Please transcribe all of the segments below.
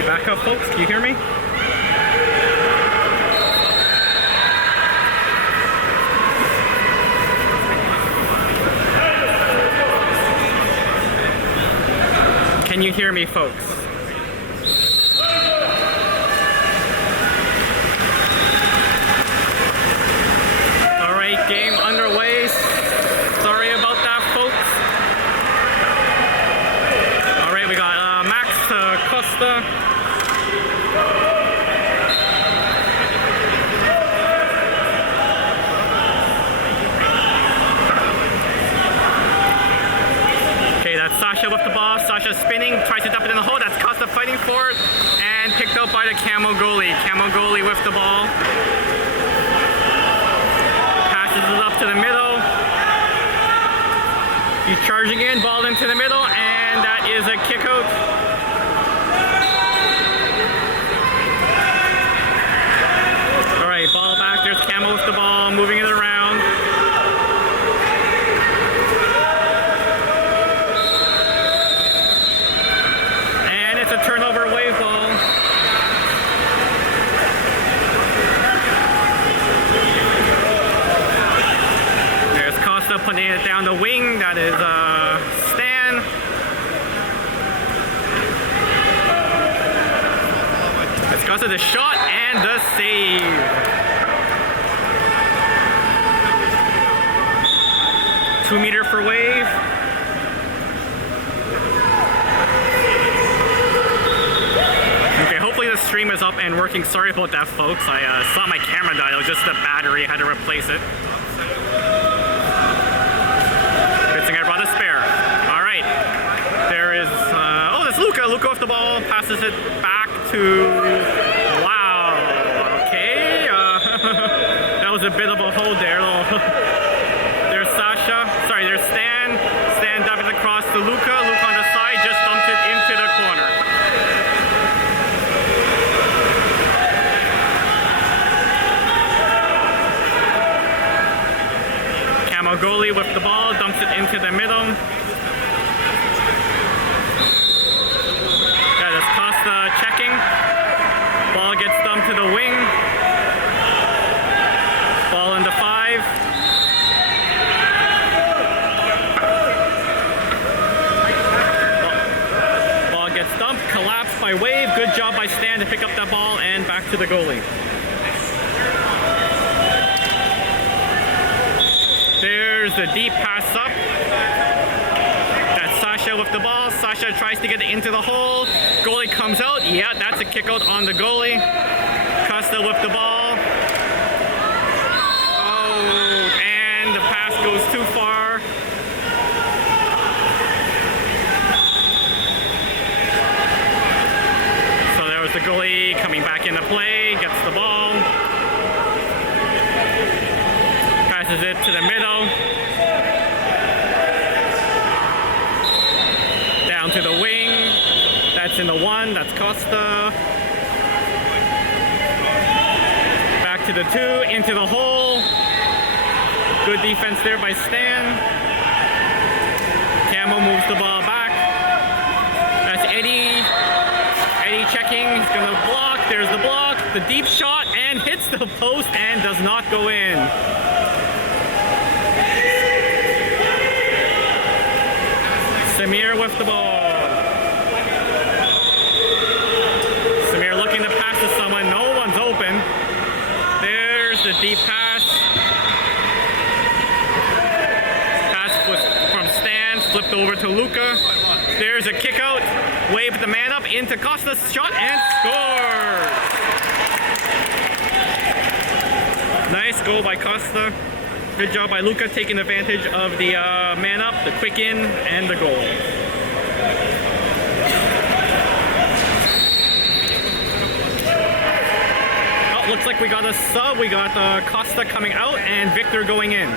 me back up, folks? Can you hear me? Can you hear me, folks? All right, game underway. Sorry about that, folks. All right, we got Max Costa. Okay, that's Sasha with the ball. Sasha spinning, tries to dump it in the hole. That's Costa fighting for it, and picked up by the CAMO goalie. CAMO goalie with the ball. Passes it up to the middle. He's charging in, ball into the middle, and that is a kick out. All right, ball back. There's CAMO with the ball, moving it around. And it's a turnover wave ball. There's Costa putting it down the wing. That is Stan. It's Costa, the shot and the save. 2 meter for wave. Okay, hopefully the stream is up and working. Sorry about that, folks. I saw my camera die. It was just the battery. I had to replace it. Good thing I brought a spare. All right. There is... oh, that's Luca. Luca with the ball. Passes it back to... Wow. Okay. That was a bit of a hold there. There's Sasha. Sorry, there's Stan. Stan dumping it across to Luca. Luca on the side just dumped it into the corner. CAMO goalie with the ball, dumps it into the middle. That is Costa checking. Ball gets dumped to the wing. Ball into 5. Ball gets dumped, collapsed by Wave. Good job by Stan to pick up that ball and back to the goalie. There's the deep pass up. That's Sasha with the ball. Sasha tries to get it into the hole. Goalie comes out. Yeah, that's a kick out on the goalie. Costa with the ball. Oh, and the pass goes too far. So there was the goalie coming back into play, gets the ball. Passes it to the middle. Down to the wing. That's in the 1. That's Costa. Back to the 2. Into the hole. Good defense there by Stan. CAMO moves the ball back. That's Eddie. Eddie checking. He's going to block. There's the block. The deep shot and hits the post and does not go in. Samir with the ball. Samir looking to pass to someone. No one's open. There's the deep pass. Pass was from Stan. Flipped over to Luca. There's a kick out. Wave the man up into Costa's shot and scores. Nice goal by Costa. Good job by Luca taking advantage of the man up, the quick in, and the goal. Oh, looks like we got a sub. We got Costa coming out and Victor going in.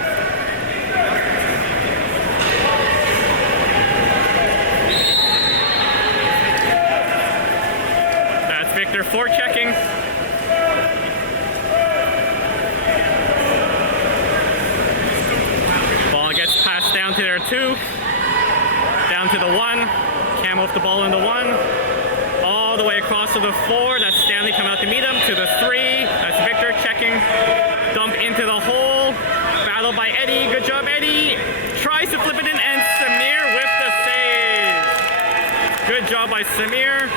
That's Victor forechecking. Pass down to their 2, down to the 1. CAMO with the ball in the 1. All all the way across to the 4. That's Stanley coming out to meet him. To the 3. That's Victor checking. Dump into the hole. Battle by Eddie. Good job, Eddie. Tries to flip it in, and Samir with the save. Good job by Samir.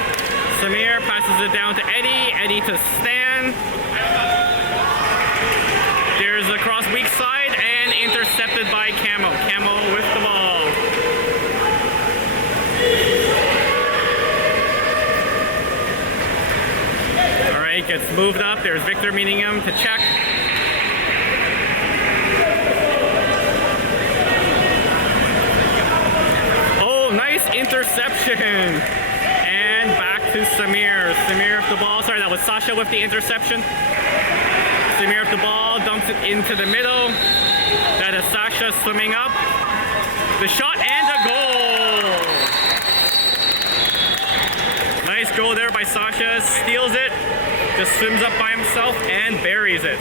Samir passes it down to Eddie. Eddie to Stan. There's a cross weak side and intercepted by CAMO. CAMO with the ball. Alright, gets moved up. There's Victor meeting him to check. Oh, nice interception. And back to Samir. Samir with the ball. Sorry, that was Sasha with the interception. Samir with the ball, dumps it into the middle. That is Sasha swimming up. The shot and a goal. Nice goal there by Sasha. Steals it. Just swims up by himself and buries it.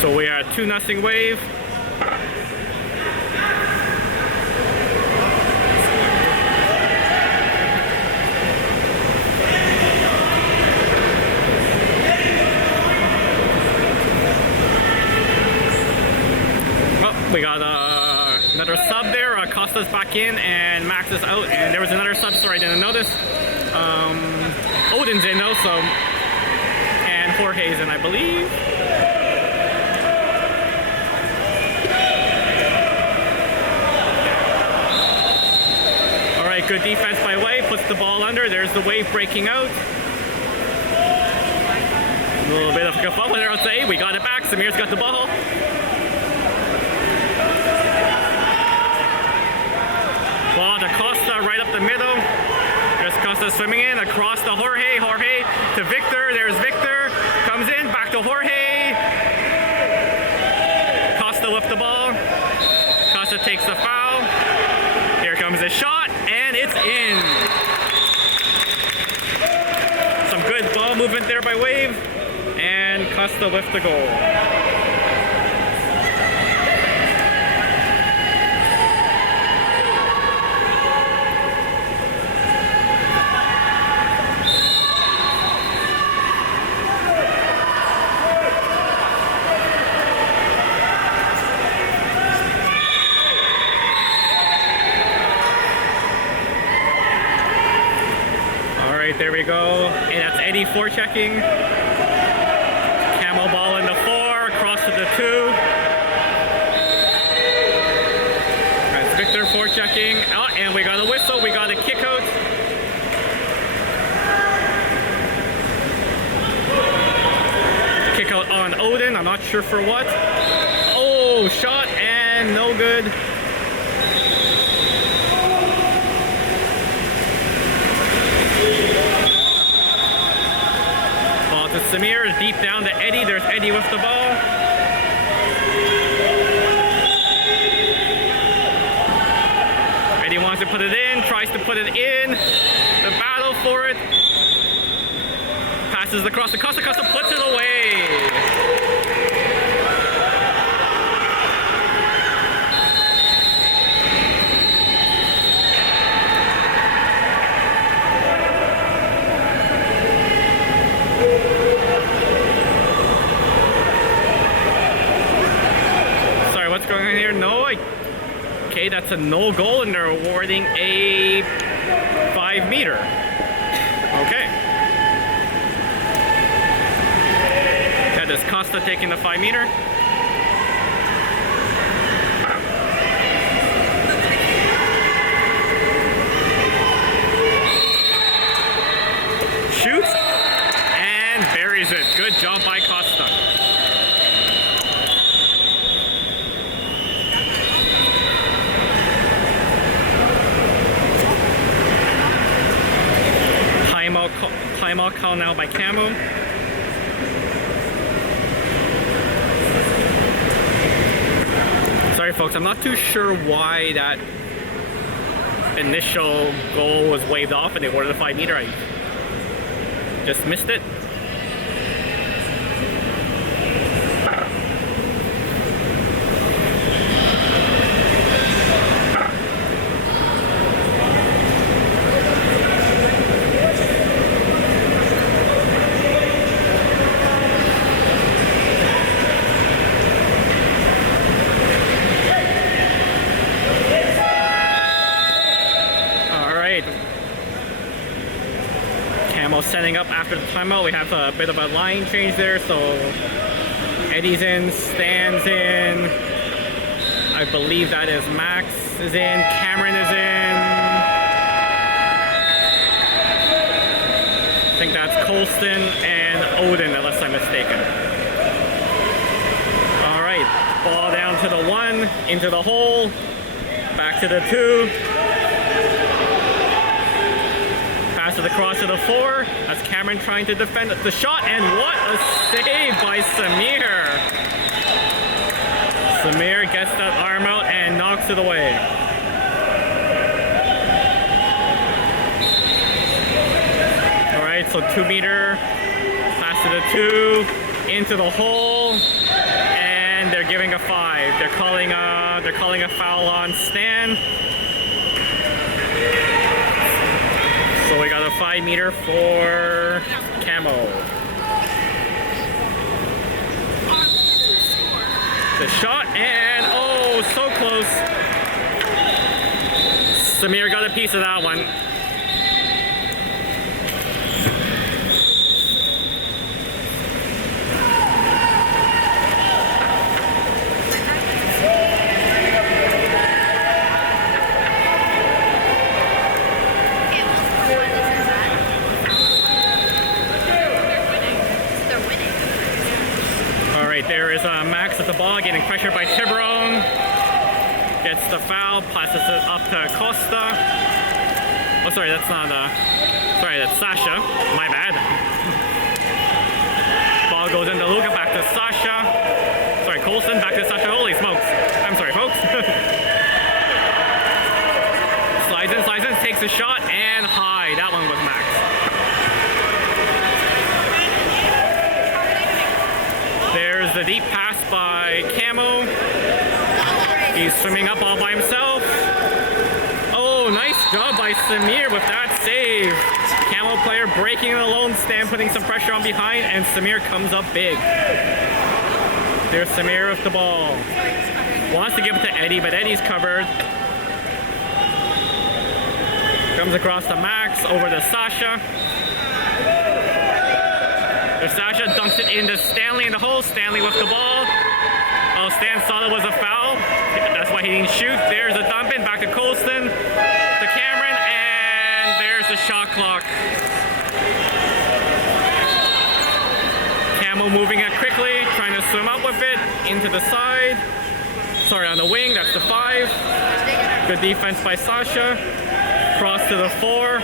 So we are at 2-0 Wave. We got another sub there. Costa's back in and Max is out. And there was another sub, sorry, I didn't notice. Odin's in also. And Jorge's in, I believe. Alright, good defense by Wave. Puts the ball under. There's the Wave breaking out. A little bit of a kerfuffle there, I'd say. We got it back. Samir's got the ball. Ball to Costa right up the middle. There's Costa swimming in across to Jorge. Jorge to Victor. There's Victor. Comes in. Back to Jorge. Costa with the ball. Costa takes the foul. Here comes the shot. And it's in. Some good ball movement there by Wave. And Costa with the goal. There we go. And that's Eddie forechecking. Camo ball in the 4, across to the 2. That's Victor forechecking. Oh, and we got a whistle. We got a kick out. Kick out on Odin. I'm not sure for what. Oh, shot and no good. To Samir, deep down to Eddie. There's Eddie with the ball. Eddie wants to put it in, tries to put it in. The battle for it. Passes across to Costa. Costa puts it away. What's going on here? No, okay, that's a no goal, and they're awarding a 5 meter. Okay. That is Costa taking the 5 meter. Shoots and buries it. Good job by Costa. Timeout call now by CAMO. Sorry folks, I'm not too sure why that initial goal was waved off and they ordered the 5 meter. I just missed it. after the timeout, we have a bit of a line change there. So Eddie's in, Stan's in. I believe that is Max is in, Cameron is in. I think that's Colston and Odin, unless I'm mistaken. All right, ball down to the 1, into the hole, back to the 2. Pass it across to the 4. That's Cameron trying to defend the shot, and what a save by Samir. Samir gets that arm out and knocks it away. All right, so 2-meter, pass to the 2, into the hole, and they're giving a 5. They're calling a foul on Stan. So we got a 5-meter for CAMO. The shot, and oh, so close. Samir got a piece of that one. There is Max at the ball, getting pressured by Tiburon. Gets the foul, passes it up to Costa. Oh, sorry, that's not sorry, that's Sasha. My bad. Ball goes into Luca, back to Sasha. Sorry, Colson, back to Sasha. Holy smokes. I'm sorry, folks. slides in, takes a shot, and high. That one was Max. There's the deep pass by CAMO. He's swimming up all by himself. Oh, nice job by Samir with that save. CAMO player breaking the lone stand, putting some pressure on behind, and Samir comes up big. There's Samir with the ball. Wants to give it to Eddie, but Eddie's covered. Comes across to Max, over to Sasha. Sasha dunks it into Stanley in the hole. Stanley with the ball. Oh, Stan saw that was a foul. That's why he didn't shoot. There's a dump in, back to Colston, to Cameron, and there's the shot clock. CAMO moving it quickly, trying to swim up with it into the side. Sorry, on the wing, that's the 5. Good defense by Sasha. Cross to the 4.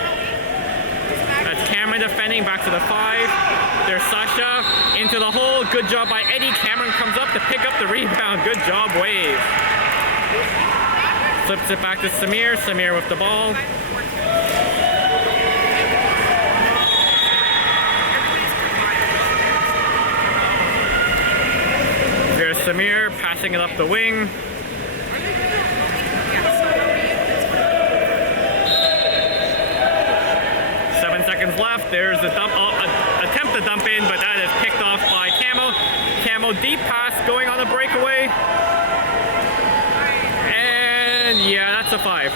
That's Cameron defending, back to the 5. There's Sasha into the hole. Good job by Eddie. Cameron comes up to pick up the rebound. Good job, Wave. Flips it back to Samir. Samir with the ball. There's Samir passing it up the wing. Left, there's the dump, attempt to dump in, but that is picked off by CAMO. CAMO deep pass going on a breakaway, and yeah, that's a 5.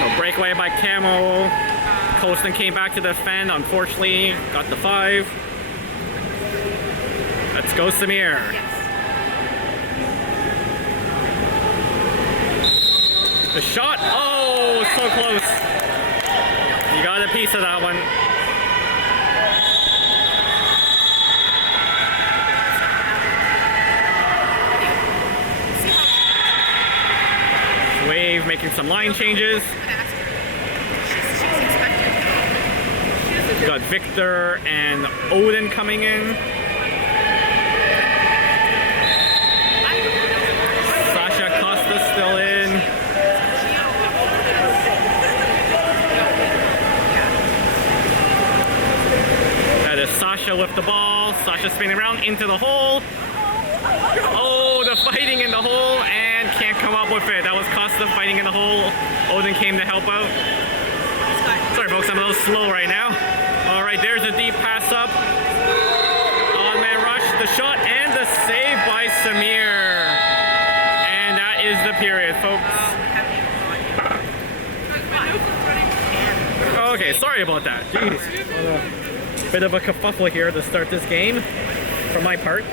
No, breakaway by CAMO. Colston came back to defend, unfortunately, got the 5. Let's go, Samir. The shot, oh, so close. You got a piece of that one. Wave making some line changes. We've got Victor and Odin coming in. Sasha Costa still in. That is Sasha with the ball. Sasha spinning around into the hole. Oh, the fighting in the hole, and can't come up with it. That was Costa fighting in the hole. Odin came to help out. Sorry folks, I'm a little slow right now. All right, there's a deep pass up on Okay, sorry about that. Jeez. Bit of a kerfuffle here to start this game, for my part.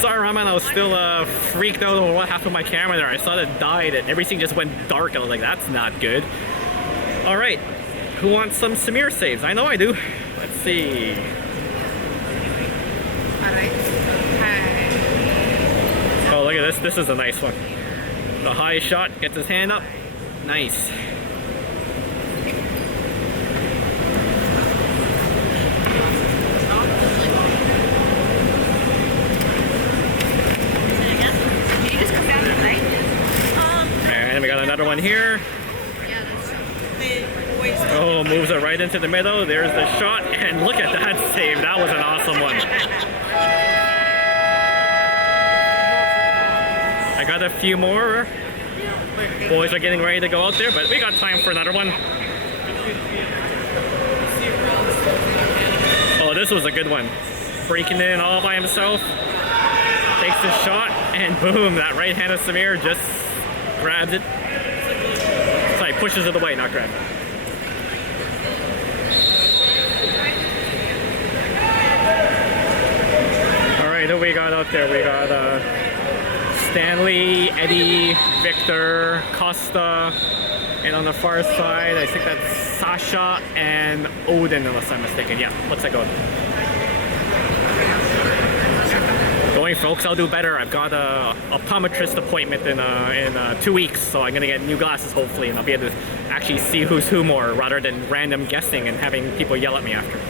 Sorry, Raman, I was still freaked out over what happened to my camera there. I saw it died and everything just went dark. I was like, that's not good. Alright, who wants some Samir saves? I know I do. Let's see. Oh, look at this. This is a nice one. The high shot gets his hand up. Nice. And we got another one here. Oh, moves it right into the middle. There's the shot, and look at that save. That was an awesome one. I got a few more. Boys are getting ready to go out there, but we got time for another one. Oh, this was a good one. Breaking in all by himself. Takes the shot, and boom, that right hand of Samir just grabs it. Sorry, pushes it away, not grabs it. Alright, who we got out there? We got Stanley, Eddie, Victor, Costa, and on the far side, I think that's Sasha and Odin, unless I'm mistaken. Yeah, looks like Odin. Going, folks, I'll do better. I've got a optometrist appointment in 2 weeks, so I'm gonna get new glasses hopefully, and I'll be able to actually see who's who more rather than random guessing and having people yell at me after.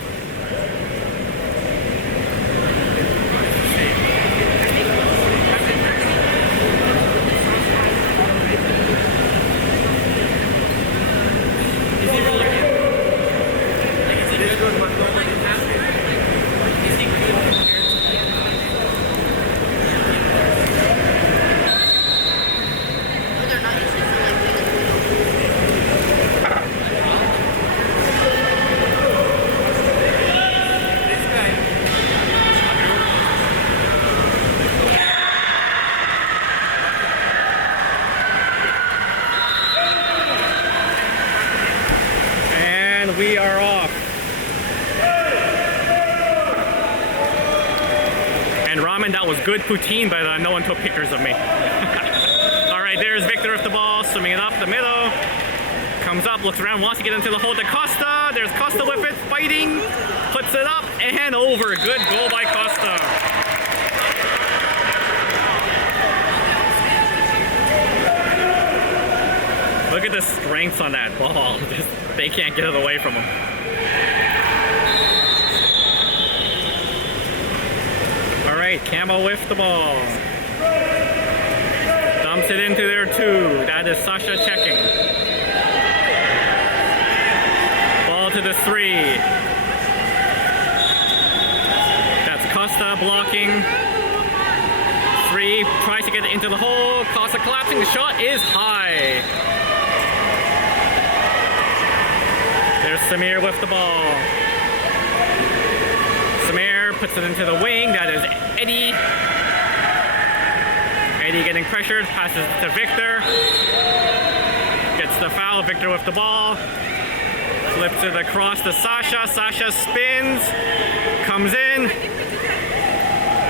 We are off. And Ramen, that was good poutine, but no one took pictures of me. Alright, there's Victor with the ball, swimming it up the middle. Comes up, looks around, wants to get into the hole to Costa. There's Costa with it, fighting. Puts it up and over. Good goal by Costa. Look at the strength on that ball. They can't get it away from him. Alright, Camo with the ball. Dumps it into there too. That is Sasha checking. Ball to the 3. That's Costa blocking. 3 tries to get it into the hole. Costa collapsing. The shot is high. There's Samir with the ball. Samir puts it into the wing. That is Eddie. Eddie getting pressured. Passes it to Victor. Gets the foul. Victor with the ball. Flips it across to Sasha. Sasha spins. Comes in.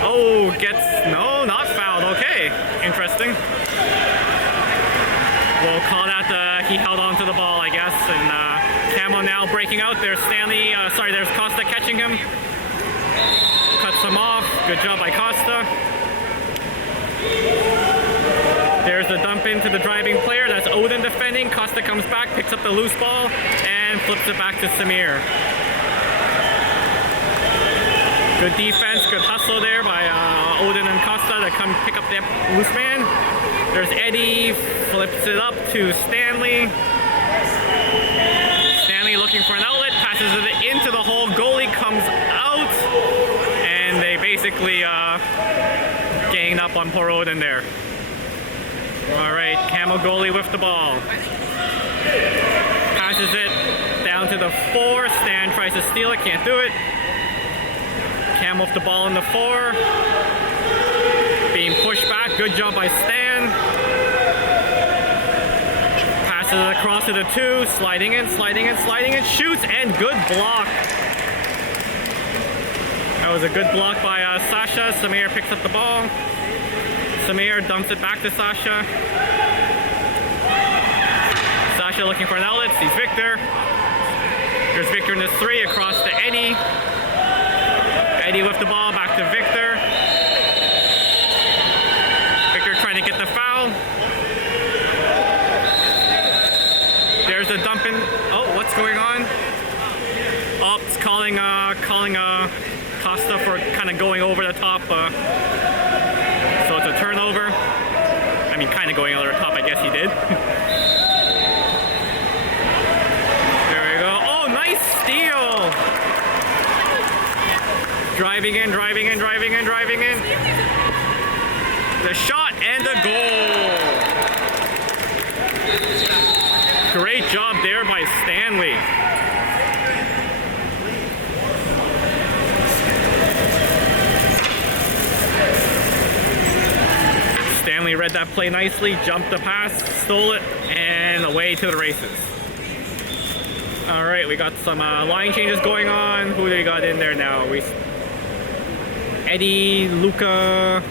Oh, gets... No, not fouled. Okay. Interesting. We'll call that he held on to the ball, I guess. And Camo now breaking out. There's Stanley, there's Costa catching him. Cuts him off. Good job by Costa. There's the dump into the driving player. That's Odin defending. Costa comes back, picks up the loose ball, and flips it back to Samir. Good defense, good hustle there by Odin and Costa to come pick up the loose man. There's Eddie, flips it up to Stanley. Stanley looking for an outlet, passes it into the hole. Goalie comes out, and they basically gang up on poor Odin there. All right, Camo goalie with the ball. Passes it down to the 4. Stan tries to steal it, can't do it. Camo with the ball in the 4. being pushed back. Good job by Stan. Passes it across to the 2. Sliding in, sliding in, sliding in. Shoots and good block. That was a good block by Sasha. Samir picks up the ball. Samir dumps it back to Sasha. Sasha looking for an outlet. Sees Victor. There's Victor in this 3 across to Eddie. Eddie with the ball back to Victor. Victor trying to get the foul. There's a dump in. Oh, what's going on? Oh, it's calling Costa for kind of going over the top. So it's a turnover. I mean, kind of going over the top. I guess he did. There we go. Oh, nice steal. Driving in, driving in, driving in, driving in. The shot and the goal. Great job there by Stanley. Stanley read that play nicely, jumped the pass, stole it, and away to the races. All right, we got some line changes going on. Who do we got in there now? Eddie, Luca,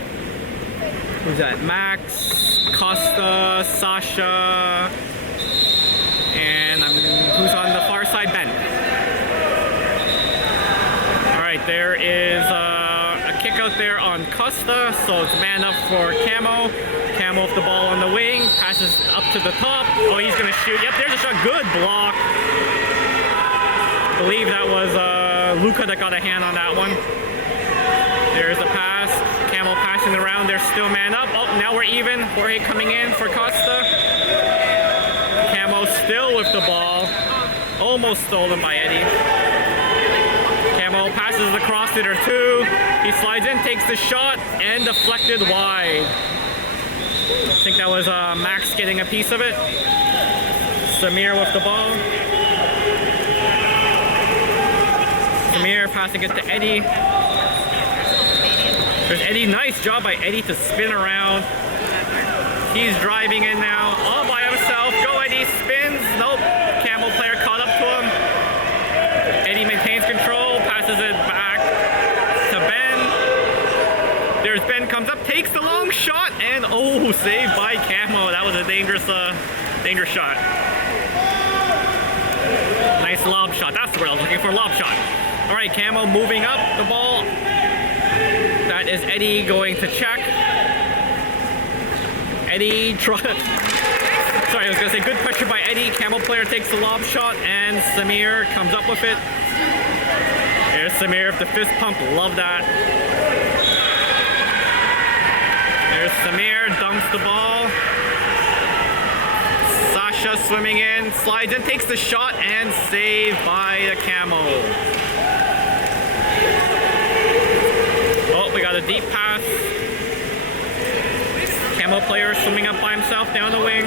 who's that? Max, Costa, Sasha, and who's on the far side? Ben. All right, there is a kick out there on Costa, so it's man up for CAMO. CAMO with the ball on the wing, passes up to the top. Oh, he's gonna shoot. Yep, there's a shot. Good block. I believe that was Luca that got a hand on that one. There's a pass. CAMO passing around. They're still man up. Oh, now we're even. Jorge coming in for Costa. CAMO still with the ball. Almost stolen by Eddie. CAMO passes across to their 2. He slides in, takes the shot, and deflected wide. I think that was Max getting a piece of it. Samir with the ball. Samir passing it to Eddie. There's Eddie. Nice job by Eddie to spin around. He's driving in now, all by himself. Go Eddie, spins. Nope. CAMO player caught up to him. Eddie maintains control, passes it back to Ben. There's Ben, comes up, takes the long shot, and oh, saved by CAMO. That was a dangerous shot. Nice lob shot. That's the word I was looking for, lob shot. All right, CAMO moving up the ball. That is Eddie going to check. Eddie sorry, I was gonna say good pressure by Eddie. CAMO player takes the lob shot, and Samir comes up with it. There's Samir with the fist pump. Love that. There's Samir, dumps the ball. Sasha swimming in, slides in, takes the shot, and saved by the CAMO. Oh, we got a deep pass. CAMO player swimming up by himself down the wing.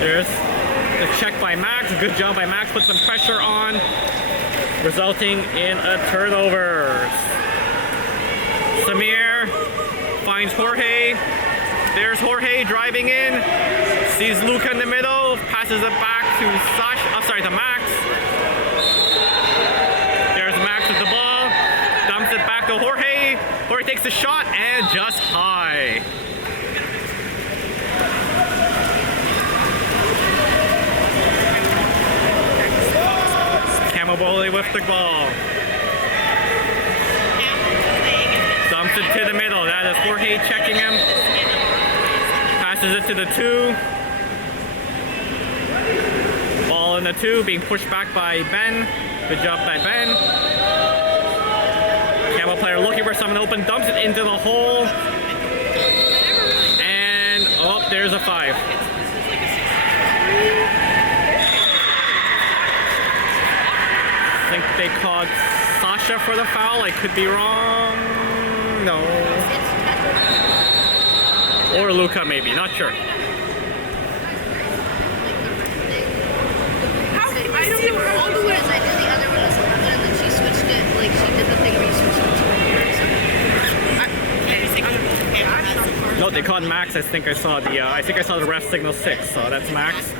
There's the check by Max. Good job by Max. Put some pressure on, resulting in a turnover. Samir finds Jorge. There's Jorge driving in. Sees Luca in the middle. Passes it back to to Max. There's Max with the ball. Dumps it back to Jorge. Jorge takes the shot and just high. CAMO Bowley with the ball. Dumps it to the middle. That is Jorge checking him. Passes it to the 2. Ball in the 2, being pushed back by Ben. Good job by Ben. CAMO player looking for someone open, dumps it into the hole. And, oh, there's a 5. I think they called Sasha for the foul. I could be wrong. No. Or Luca, maybe. Not sure. I don't know where all the ones I did. The other one was 11, and then she switched it. Like, she did the thing where you switched it to 2 or something. They called Max. I think I saw the ref signal 6, so that's Max.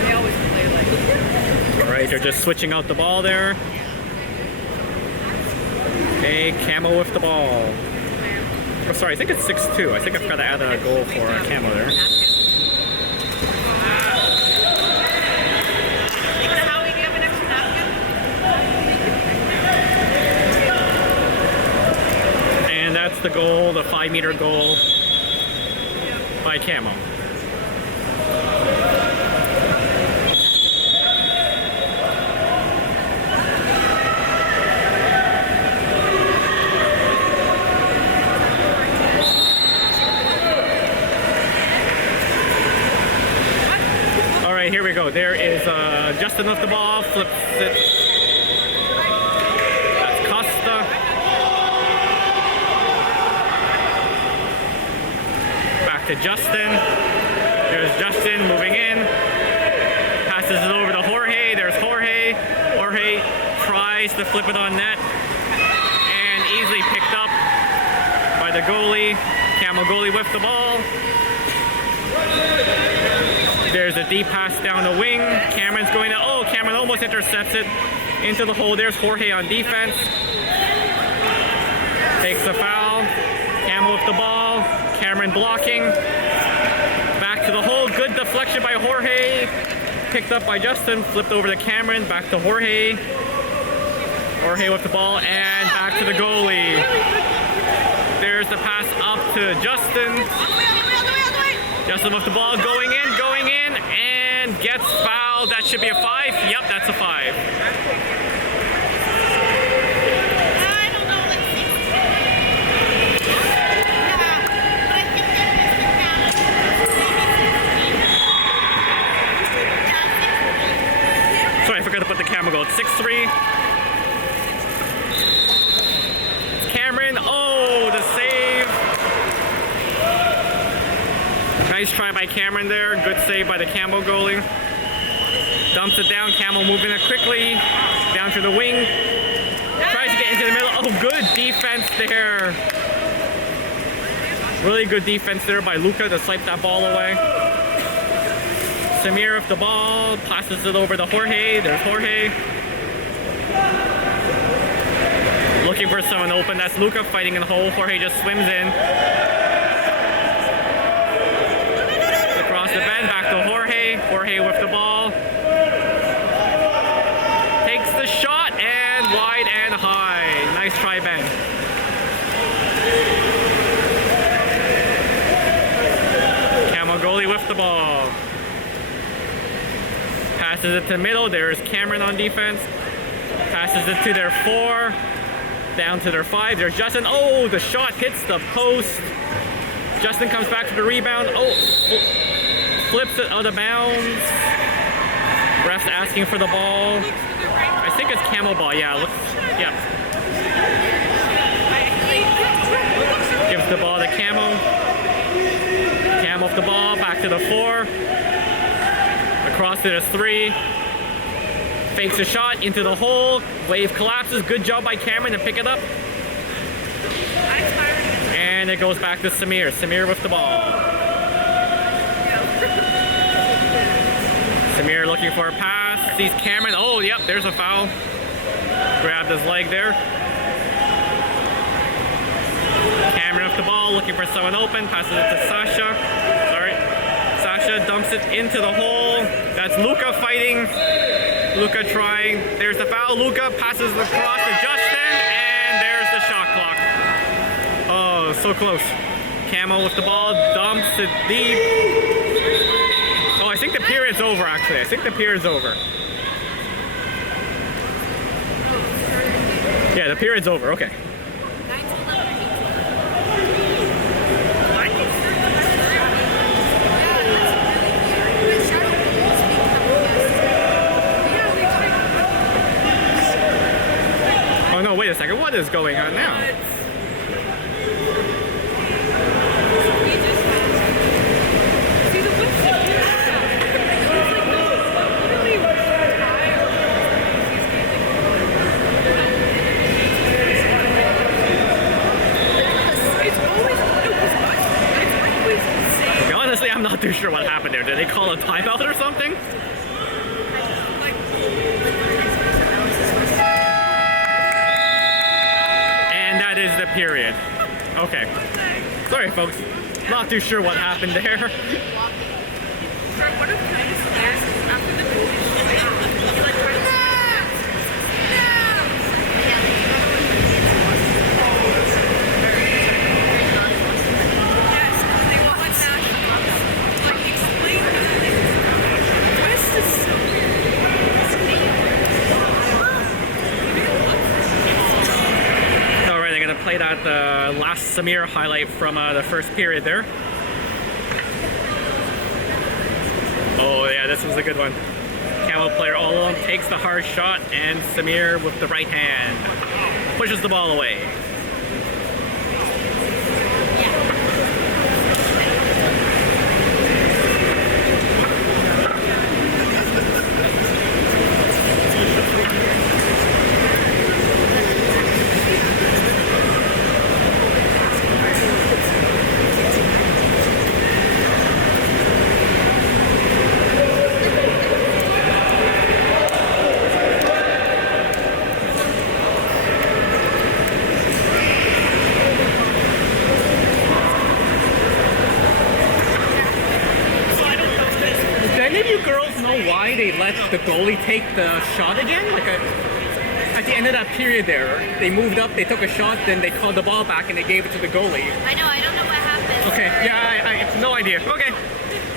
They always play like. All right, they're just switching out the ball there. Okay, Camo with the ball. Oh, sorry, I think it's 6-2. I think I forgot to add a goal for Camo there. And that's the goal, the 5-meter goal by Camo. Here we go. There is Justin with the ball, flips it. That's Costa. Back to Justin. There's Justin moving in. Passes it over to Jorge. There's Jorge. Jorge tries to flip it on net. And easily picked up by the goalie. Camo goalie with the ball. There's a deep pass down the wing. Cameron's going to, oh, Cameron almost intercepts it into the hole. There's Jorge on defense. Takes the foul. Camo with the ball. Cameron blocking. Back to the hole. Good deflection by Jorge. Picked up by Justin. Flipped over to Cameron. Back to Jorge. Jorge with the ball and back to the goalie. There's the pass up to Justin. Justin with the ball, going in, and gets fouled. That should be a 5. Yep, that's a 5. I don't know, like 6. Yeah, but I think that Sorry, I forgot to put the camera goal. It's 6-3. Cameron, oh, the save. Nice try by Cameron there. Good save by the Camo goalie. Dumps it down. Camo moving it quickly. Down to the wing. Tries to get into the middle. Oh, good defense there. Really good defense there by Luca to swipe that ball away. Samir with the ball. Passes it over to Jorge. There's Jorge. Looking for someone open. That's Luca fighting in the hole. Jorge just swims in. The bend back to Jorge. Jorge with the ball. Takes the shot and wide and high. Nice try, Ben. Camo goalie with the ball. Passes it to middle. There's Cameron on defense. Passes it to their 4. Down to their 5. There's Justin. Oh, the shot hits the post. Justin comes back to the rebound. Oh, flips it out of bounds. Ref's asking for the ball. I think it's Camo ball. Yeah, yeah. Gives the ball to Camo. Camo off the ball, back to the 4. Across to the 3. Fakes a shot into the hole. Wave collapses. Good job by Cameron to pick it up. And it goes back to Samir. Samir with the ball. Samir looking for a pass, sees Cameron. Oh, yep, there's a foul. Grabbed his leg there. Cameron with the ball, looking for someone open, passes it to Sasha. Sorry. Sasha dumps it into the hole. That's Luca fighting. Luca trying. There's the foul. Luca passes across to Justin, and there's the shot clock. Oh, so close. Camo with the ball, dumps it deep. I think the period's over, actually. I think the period's over. Yeah, the period's over. Okay. Oh, no, wait a second. What is going on now? too sure what happened there. Did they call a timeout or something? And that is the period. Okay. Sorry, folks. Not too sure what happened there. What if after the Alright, I'm gonna play that last Samir highlight from the first period there. Oh yeah, this was a good one. Camo player all alone takes the hard shot, and Samir with the right hand pushes the ball away. Why they let the goalie take the shot again? Like at the end of that period there, they moved up, they took a shot, then they called the ball back and they gave it to the goalie. I know, I don't know what happened. Okay, yeah, I have no idea. Okay,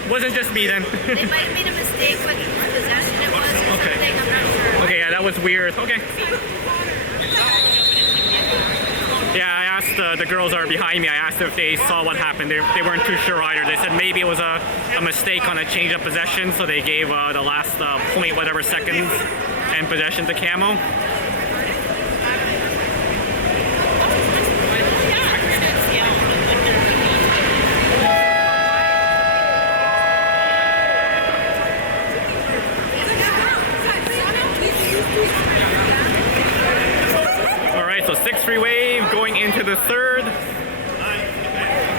wasn't just me then. They might have made a mistake with whose possession it was or something, I'm not sure. Okay, yeah, that was weird. Okay. Yeah, I asked the girls that are behind me, I asked if they saw what happened. They weren't too sure either. They said maybe it was a mistake on a change of possession, so they gave the last point whatever seconds and possession to Camo. Alright, so 6-3 wave going into the third.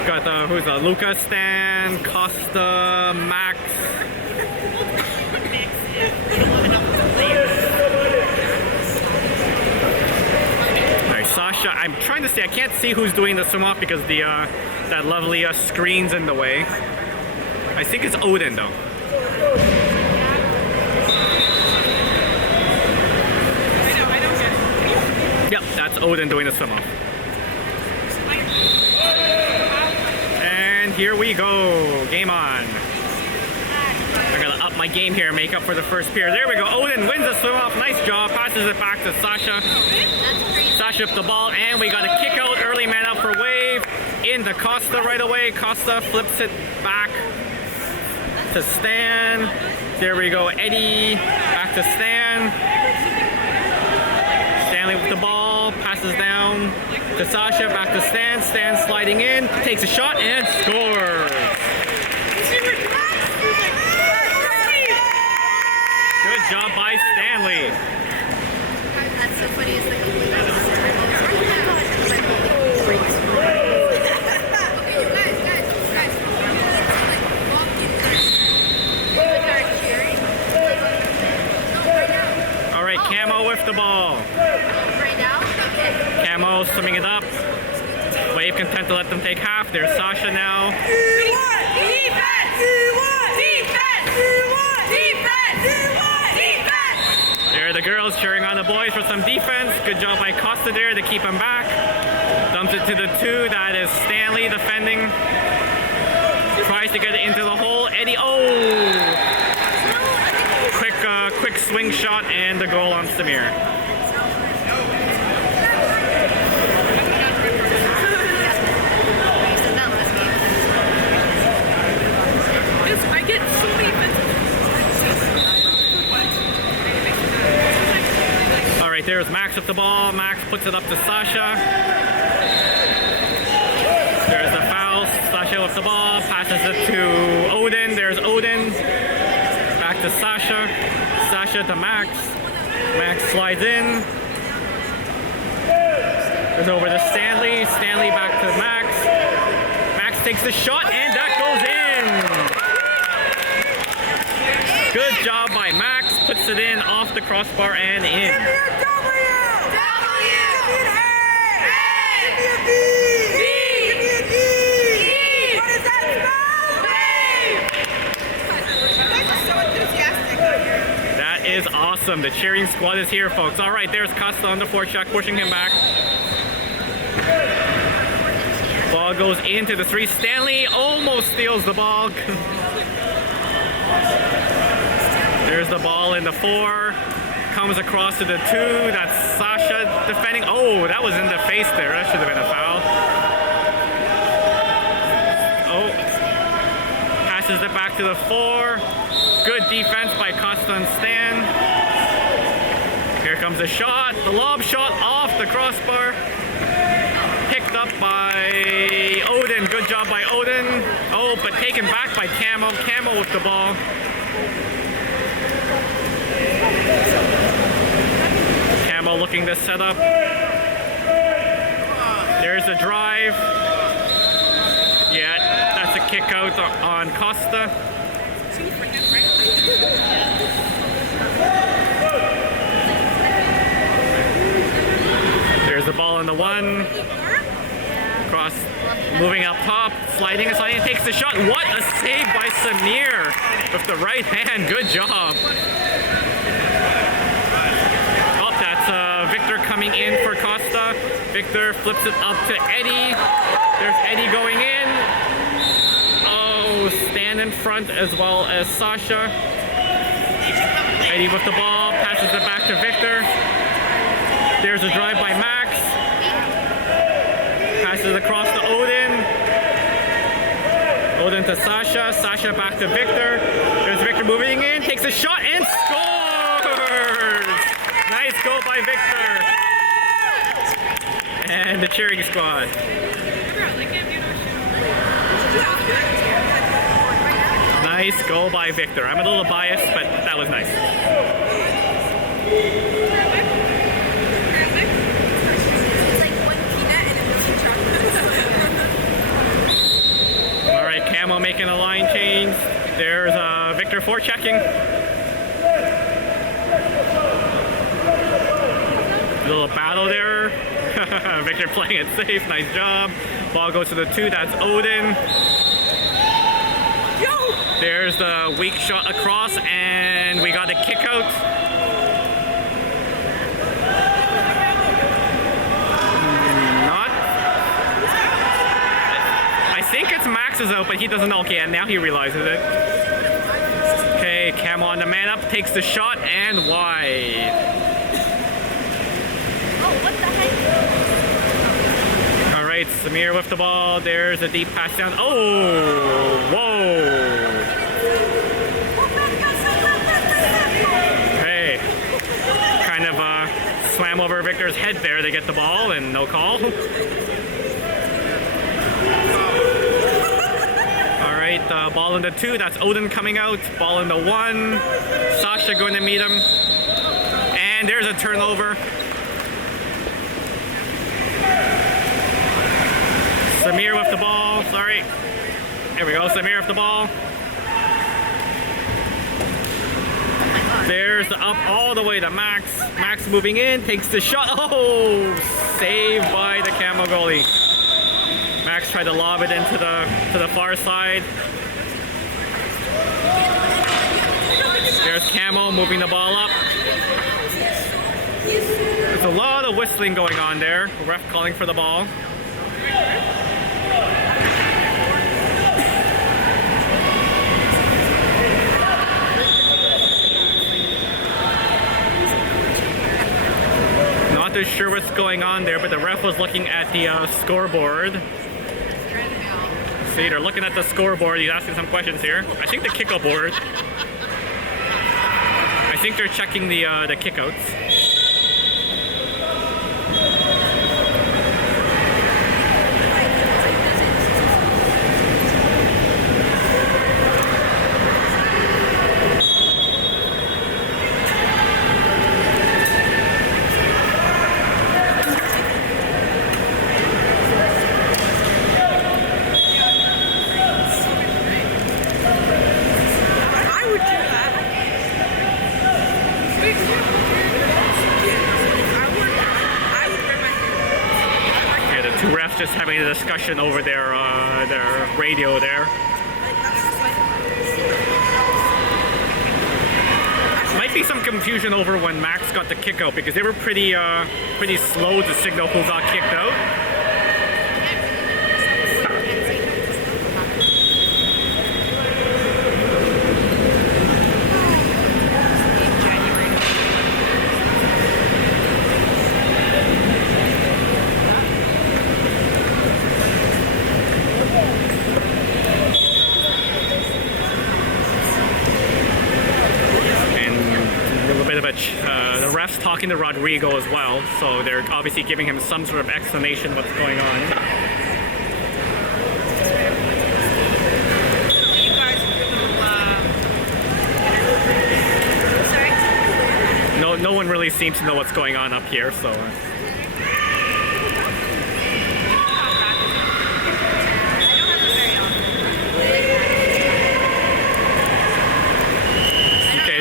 Got who's Lucas, Stan, Costa, Max. Alright, Sasha. I'm trying to see. I can't see who's doing the swim off because the that lovely screen's in the way. I think it's Odin though. Yep, that's Odin doing the swim off. And here we go. Game on. I'm gonna up my game here, make up for the first period. There we go. Odin wins the swim off. Nice job. Passes it back to Sasha. Sasha up the ball, and we got a kick out. Early man up for Wave. Into Costa right away. Costa flips it back to Stan. There we go. Eddie back to Stan. Stanley with the ball, passes down to Sasha, back to Stan. Stan sliding in, takes a shot and scores. Good job by Stanley. That's so funny. It's like All right, Camo with the ball. Camo swimming it up. Wave content to let them take half. There's Sasha now. There are the girls cheering on the boys for some defense. Good job by Costa there to keep him back. Dumps it to the 2. That is Stanley defending. Tries to get it into the hole. Eddie, quick swing shot and the goal on Samir. I get so many Alright, there's Max with the ball. Max puts it up to Sasha. There's the foul. Sasha with the ball. Passes it to Odin. There's Odin. Back to Sasha. Sasha to Max. Max slides in. Goes over to Stanley. Stanley back to Max. Max takes the shot and that goes in. Good job by Max. Puts it in off the crossbar and in. Give me a W! W! Give me an A! A! Give me a B! B! Give me an E! E! What does that spell? You guys are so enthusiastic out here. That is awesome. The cheering squad is here, folks. All right, there's Costa on the forecheck, pushing him back. Ball goes into the 3. Stanley almost steals the ball. There's the ball in the 4. Comes across to the 2. That's Sasha defending. Oh, that was in the face there. That should have been a foul. Oh. Passes it back to the 4. Good defense by Costa and Stan. Here comes a shot. The lob shot off the crossbar. Picked up by Odin. Good job by Odin. Oh, but taken back by CAMO. CAMO with the ball. CAMO looking to set up. There's a drive. Yeah, that's a kick out on Costa. There's the ball on the 1. Cross, moving up top, sliding, takes the shot. What a save by Samir with the right hand. Good job. Oh, that's Victor coming in for Costa. Victor flips it up to Eddie. There's Eddie going in. Oh, Stan in front as well as Sasha. Eddie with the ball, passes it back to Victor. There's a drive by Max. Passes across to Odin. Odin to Sasha. Sasha back to Victor. There's Victor moving in. Takes a shot and scores! Nice goal by Victor. And the cheering squad. Nice goal by Victor. I'm a little biased, but that was nice. Alright, CAMO making a line change. There's Victor forechecking. Little battle there. Victor playing it safe, nice job. Ball goes to the 2, that's Odin. There's the weak shot across, and we got a kick out. I think it's Max's out, but he doesn't know. Okay, and now he realizes it. Okay, CAMO on the man up, takes the shot, and wide. Oh, what the heck? All right, Samir with the ball. There's a deep pass down. Oh, whoa. Hey, kind of swam over Victor's head there to get the ball, and no call. Ball in the 2, that's Odin coming out. Ball in the 1, Sasha going to meet him. And there's a turnover. Samir with the ball, sorry. There we go, Samir with the ball. There's the up all the way to Max. Max moving in, takes the shot. Oh, saved by the CAMO goalie. Max tried to lob it into the far side. There's CAMO moving the ball up. There's a lot of whistling going on there. Ref calling for the ball. Not too sure what's going on there, but the ref was looking at the scoreboard. See, they're looking at the scoreboard. He's asking some questions here. I think the kickout board. I think they're checking the kickouts. I would do that. just having a discussion over their radio there. Might be some confusion over when Max got the kick out because they were pretty slow to signal who got kicked out. The ref's talking to Rodrigo as well, so they're obviously giving him some sort of explanation what's going on. No one really seems to know what's going on up here, so.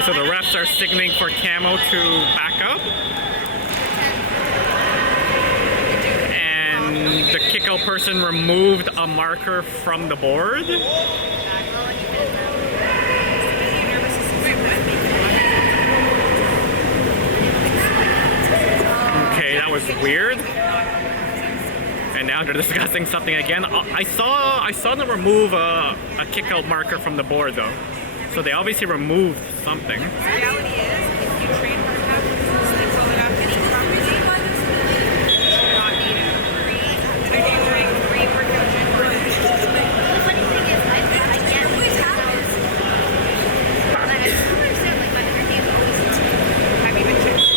So the refs are signaling for CAMO to back up. And the kick-out person removed a marker from the board. Okay, that was weird. And now they're discussing something again. I saw them remove a kick-out marker from the board though. So they obviously removed something. The reality is, if you train hard enough, cycle it up and eat properly, you should not need it. They're doing free workout gym. The funny thing is, I get always happens. Like, I just don't understand, like, my energy is always Have you been chipped?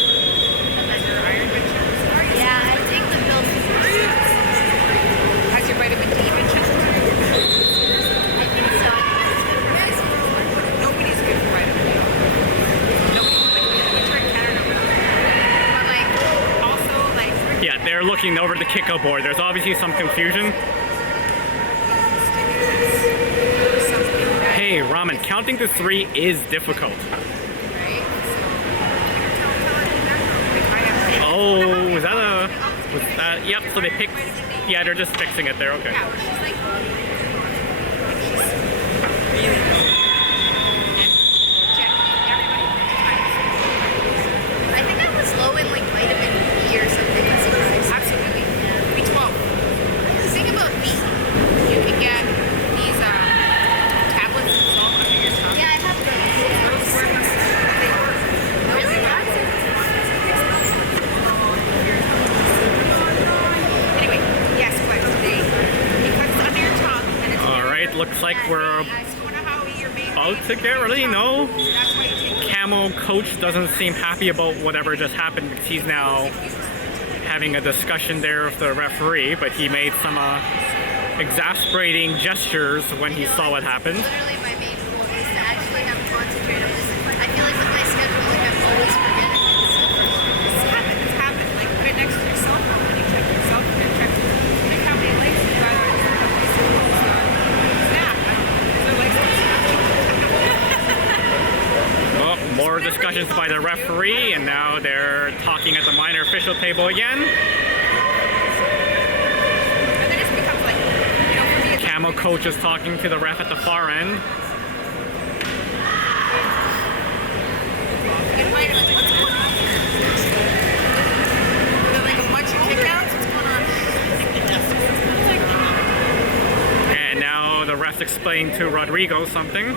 Has your iron been chipped? yeah, I take the pills. Has your vitamin D been chipped? I think so. Nobody's good for vitamin D. Nobody. Like, we turn Canada around. But, like, also, like, Yeah, they're looking over the kick-out board. There's obviously some confusion. Hey, Ramen, counting to 3 is difficult. Oh, is that a... Was that... Yep, so they picked... Yeah, they're just fixing it there, okay. Yeah, she's like, I think I was low in, like, vitamin B or something. That's surprised. absolutely. B12. The thing about B, you can get these tablets and salt under your tongue. Yeah, I have those. Those work. They work. Really? Anyway, yes, but because it's under your tongue and it's Alright, looks like we're about to get ready. No. That's why you take CAMO coach doesn't seem happy about whatever just happened because he's now having a discussion there with the referee, but he made some exasperating gestures when he saw what happened. Literally, my main goal is to actually have concentrate on this. I feel like with my schedule, like, I'm always forgetting it. It's happened. Like, put it next to your cell phone when you check your cell phone and check like how many likes you got on your Snap. So like, Oh, more discussions by the referee, and now they're talking at the minor official table again. and then it becomes like, you know, for me, it's CAMO coach is talking to the ref at the far end. and wait, what's going on? Is there like a bunch of kickouts? What's going on? And now the ref's explaining to Rodrigo something.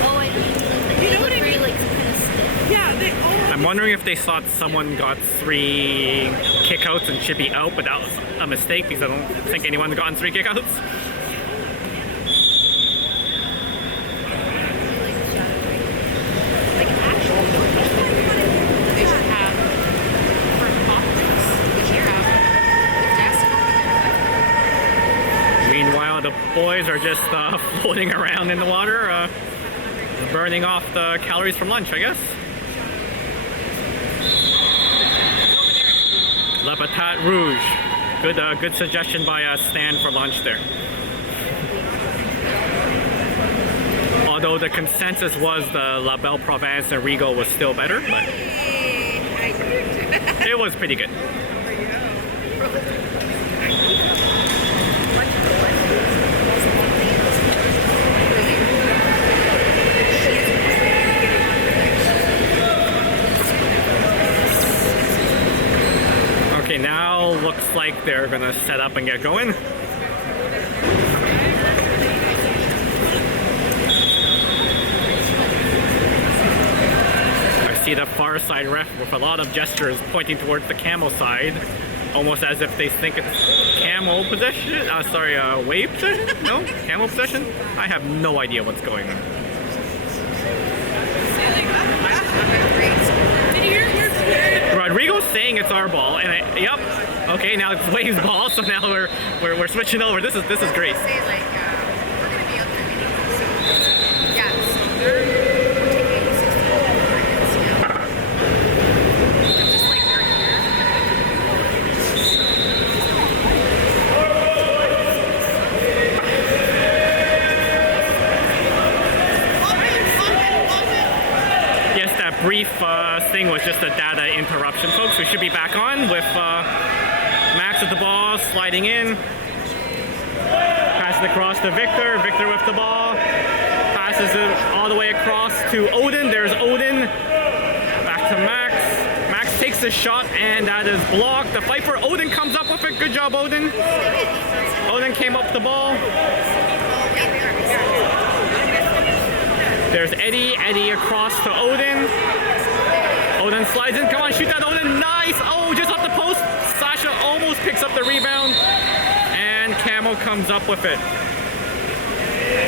Oh, I think they look very, like, kind of stiff. Yeah, they all. I'm wondering if they thought someone got 3 kickouts and should be out, but that was a mistake because I don't think anyone's gotten 3 kickouts. Like actual they should have for options. They should have the desk over there. Meanwhile, the boys are just floating around in the water, burning off the calories from lunch, I guess. La Patate Rouge. Good suggestion by Stan for lunch there. Although the consensus was the La Belle Province and Regal was still better, but It was pretty good. Okay, now looks like they're gonna set up and get going. I see the far side ref with a lot of gestures pointing towards the CAMO side, almost as if they think it's CAMO possession. Wave possession? No, CAMO possession. I have no idea what's going on. Rodrigo's saying it's our ball, and yep. Okay, now it's Wave's ball, so now we're switching over. This is great. Say like we're gonna be up there anyway. So yeah, so we're taking 16 over NCL. Just like they're here. Yes, that brief thing was just a data interruption, folks. We should be back on with Max with the ball, sliding in. Passes across to Victor. Victor with the ball. Passes it all the way across to Odin. There's Odin. Back to Max. Max takes the shot, and that is blocked. The fight for Odin comes up with it. Good job, Odin. Odin came up the ball. There's Eddie. Eddie across to Odin. Odin slides in. Come on, shoot that, Odin. Nice. Oh, just off the post. Sasha almost picks up the rebound. And CAMO comes up with it.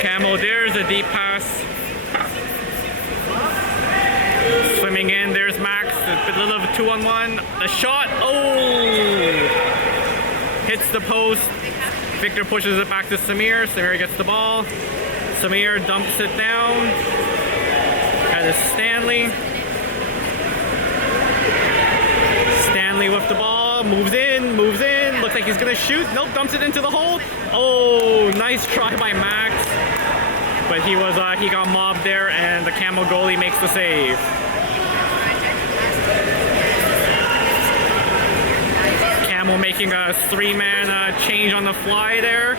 CAMO, there's a deep pass. Swimming in. There's Max. A little of a 2-on-1. The shot. Oh. Hits the post. Victor pushes it back to Samir. Samir gets the ball. Samir dumps it down. That is Stanley. Stanley with the ball. Moves in. Looks like he's gonna shoot. Nope, dumps it into the hole. Oh, nice try by Max. But he got mobbed there, and the CAMO goalie makes the save. CAMO making a 3-man change on the fly there.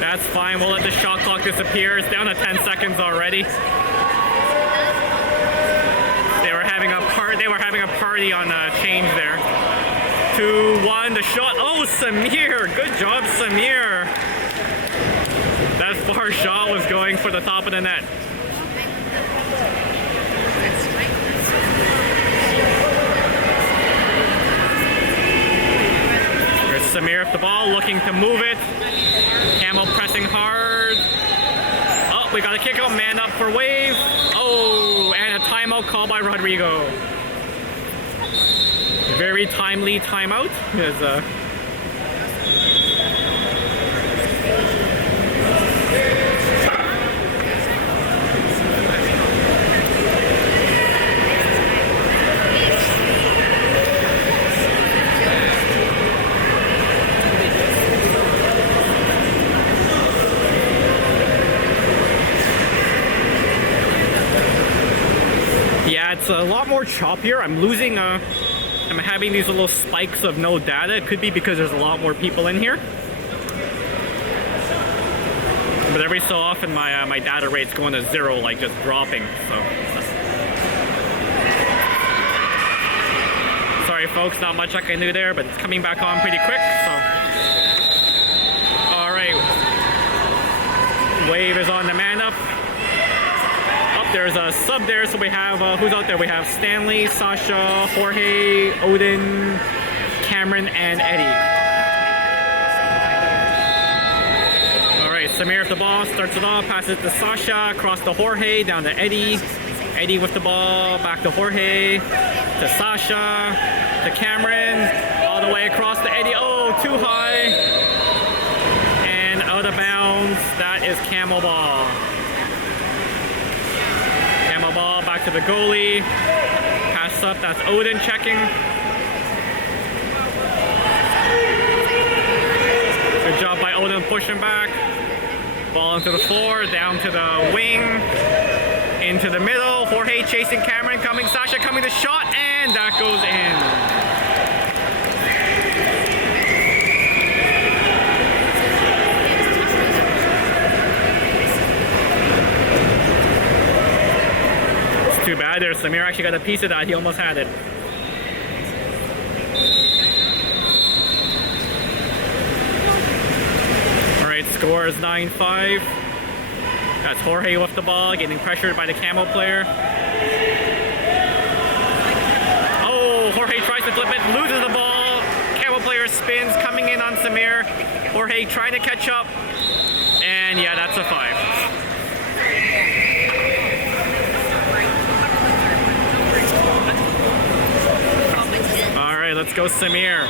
That's fine. We'll let the shot clock disappear. It's down to 10 seconds already. They were having a party on change there. 2-1. The shot. Oh, Samir. Good job, Samir. That far shot was going for the top of the net. There's Samir with the ball, looking to move it. CAMO pressing hard. Oh, we got a kick out, man up for Wave. Oh, and a timeout called by Rodrigo. Very timely timeout. Yeah, it's a lot more choppier. I'm having these little spikes of no data. It could be because there's a lot more people in here. But every so often my data rate's going to 0, like just dropping, so. Sorry folks, not much I can do there, but it's coming back on pretty quick, so. Alright. Wave is on the man up. There's a sub there, so we have, who's out there? We have Stanley, Sasha, Jorge, Odin, Cameron, and Eddie. Alright, Samir with the ball, starts it off, passes to Sasha, across to Jorge, down to Eddie. Eddie with the ball, back to Jorge, to Sasha, to Cameron, all the way across to Eddie. Oh, too high. And out of bounds, that is CAMO ball. Ball back to the goalie. Pass up, that's Odin checking. Good job by Odin pushing back. Ball into the floor, down to the wing, into the middle. Jorge chasing Cameron, coming, Sasha coming to shot, and and that goes in. Too bad there. Samir actually got a piece of that. He almost had it. Alright, score is 9-5. That's Jorge with the ball, getting pressured by the CAMO player. Oh, Jorge tries to flip it, loses the ball. CAMO player spins, coming in on Samir. Jorge trying to catch up. And yeah, that's a 5. Alright, let's go Samir.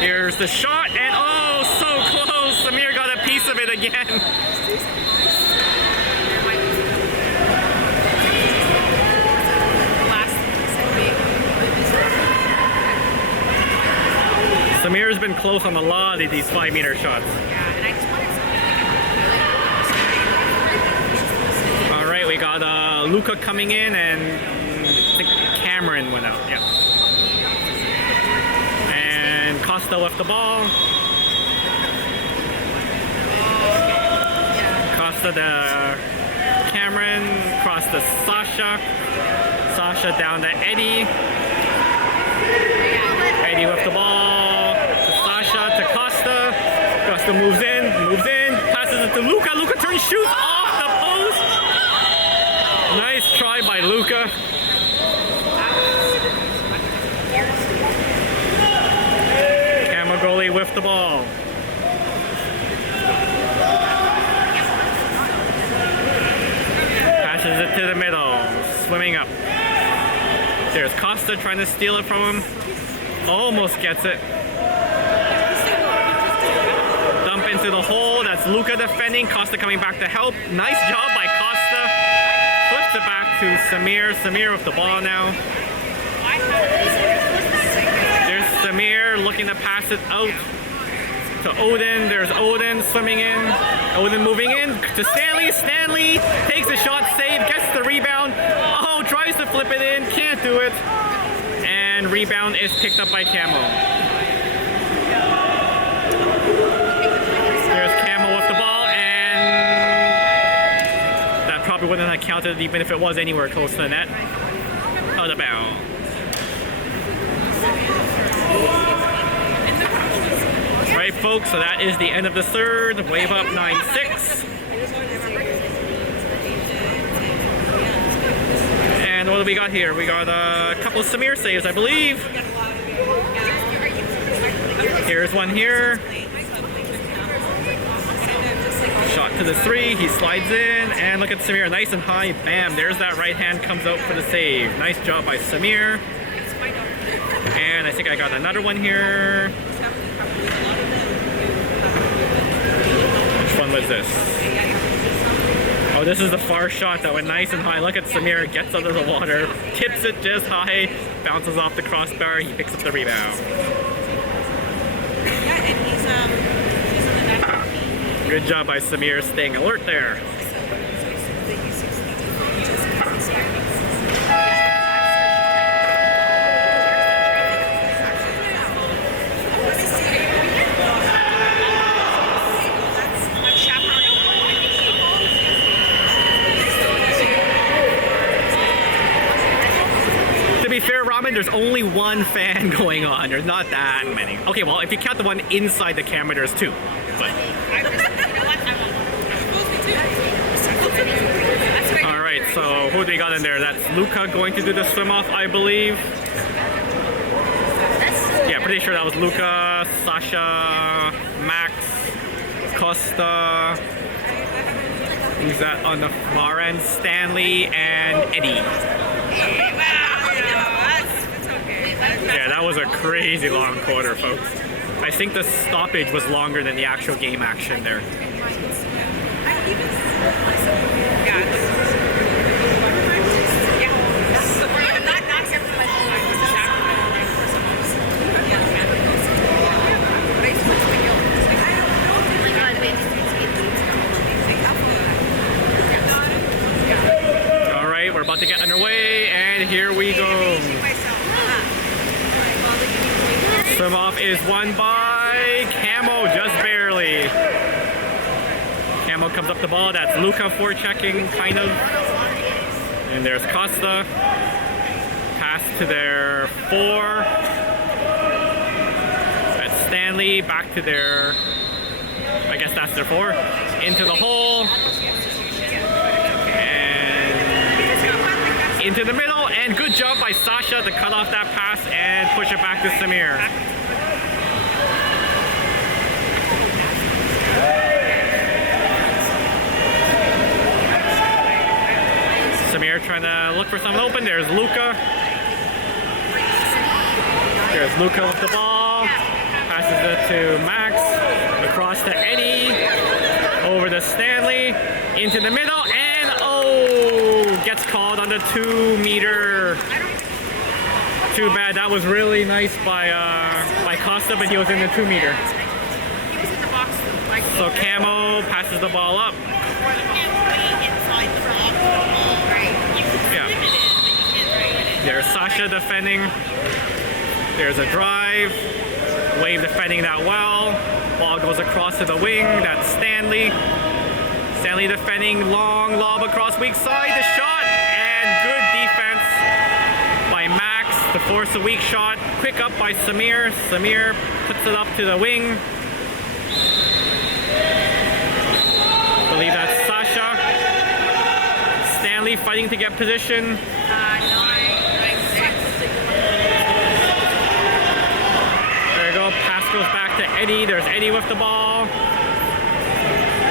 Here's the shot, and oh, so close! Samir got a piece of it again. Samir's been close on a lot of these 5-meter shots. Yeah, and I just wanted something All right, we got Luca coming in, and I think Cameron went out. Yeah. And Costa left the ball. Costa to Cameron, cross to Sasha. Sasha down to Eddie. Eddie with the ball to Sasha, to Costa. Costa moves in, passes it to Luca. Luca turns, shoots off the post. Nice try by Luca. CAMO goalie with the ball. Passes it to the middle, swimming up. There's Costa trying to steal it from him. Almost gets it. Dump into the hole. That's Luca defending. Costa coming back to help. Nice job by Costa. Flips it back to Samir. Samir with the ball now. There's Samir looking to pass it out to Odin. There's Odin swimming in. Odin moving in to Stanley. Stanley takes the shot, save, gets the rebound. Oh, tries to flip it in. Can't do it. And rebound is picked up by CAMO. There's CAMO with the ball, and that probably wouldn't have counted even if it was anywhere close to the net. Out of bounds. Right, folks, so that is the end of the third. Wave up 9-6. And what do we got here? We got a couple of Samir saves, I believe. Here's one here. Shot to the 3, he slides in, and look at Samir, nice and high, bam, there's that right hand, comes out for the save. Nice job by Samir. And I think I got another one here. Which one was this? Oh, this is the far shot that went nice and high. Look at Samir, gets out of the water, tips it just high, bounces off the crossbar, he picks up the rebound. Yeah, and he's on the net. Good job by Samir staying alert there. There's only one fan going on. There's not that many. Okay, well, if you count the one inside the camera, there's 2. But all right, so who do we got in there? That's Luca going to do the swim off, I believe. Yeah, pretty sure that was Luca, Sasha, Max, Costa. Who's that on the far end? Stanley and Eddie. Yeah, that was a crazy long quarter, folks. I think the stoppage was longer than the actual game action there. Yeah. Swim off is won by CAMO, just barely. CAMO comes up the ball. That's Luca forechecking, kind of. And there's Costa. Pass to their 4. That's Stanley. Back to their, I guess that's their 4. Into the hole. And into the middle. And good job by Sasha to cut off that pass and push it back to Samir. Samir trying to look for something open. There's Luca. There's Luca with the ball. Passes it to Max. Across to Eddie. Over to Stanley. Into the middle. And oh! Gets called on the 2-meter. Too bad. That was really nice by Costa, but he was in the 2-meter. He was in the box. Like, So CAMO passes the ball up. Yeah. There's Sasha defending. There's a drive. Wave defending that well. Ball goes across to the wing. That's Stanley. Stanley defending. Long lob across weak side. The shot. And good defense by Max to force a weak shot. Quick up by Samir. Samir puts it up to the wing. I believe that's Sasha. Stanley fighting to get position. There you go. Pass goes back to Eddie. There's Eddie with the ball.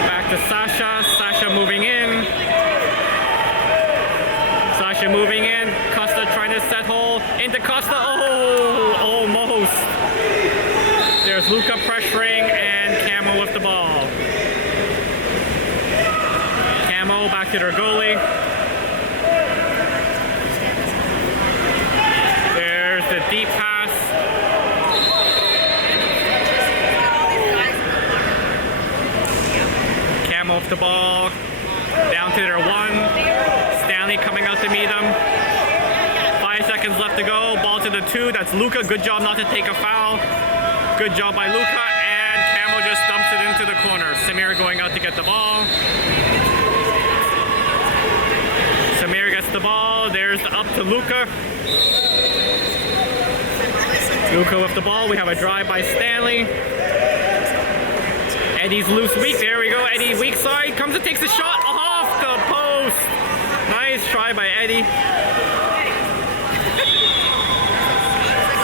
Back to Sasha. Sasha moving in. Sasha moving in. Costa trying to set hole into Costa. Oh, almost. There's Luca pressuring and CAMO with the ball. CAMO back to their goalie. There's the deep pass. CAMO with the ball. Down to their 1. Stanley coming out to meet them. 5 seconds left to go. Ball to the 2. That's Luca. Good job not to take a foul. Good job by Luca. And CAMO just dumps it into the corner. Samir going out to get the ball. Samir gets the ball. There's the up to Luca. Luca with the ball. We have a drive by Stanley. Eddie's loose weak. There we go. Eddie weak side. Comes and takes the shot off the post. Nice try by Eddie.